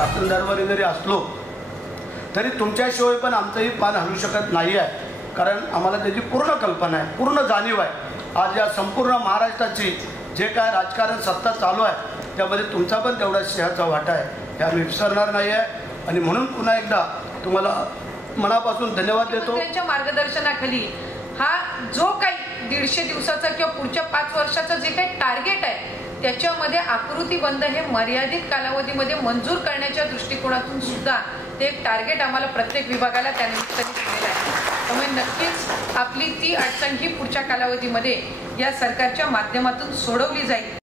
शासन दरबारी जरी असलो तरी तुमच्याशिवाय पण आमचंही पान हलू शकत नाही आहे, कारण आम्हाला त्याची पूर्ण कल्पना आहे, पूर्ण जाणीव आहे। आज या संपूर्ण महाराष्ट्राची जे काय राजकारण सत्ता चालू आहे त्यामध्ये तुमचा पण तेवढा सिंहाचा वाटा आहे, हे आम्ही विसरणार नाही आहे। आणि म्हणून पुन्हा एकदा तुम्हाला मनापासून धन्यवाद देतो। त्यांच्या मार्गदर्शनाखाली हा जो काही 150 दिवसाचा किंवा पुढच्या 5 वर्षाचा जे काही टार्गेट आहे त्याच्यामध्ये आकृतीबंध हे मर्यादित कालावधीमध्ये मंजूर करण्याच्या दृष्टिकोनातून सुद्धा ते एक टार्गेट आम्हाला प्रत्येक विभागाला त्यानिमित्ताने दिलेलं आहे। त्यामुळे नक्कीच आपली ती अडचण ही पुढच्या कालावधीमध्ये या सरकारच्या माध्यमातून सोडवली जाईल।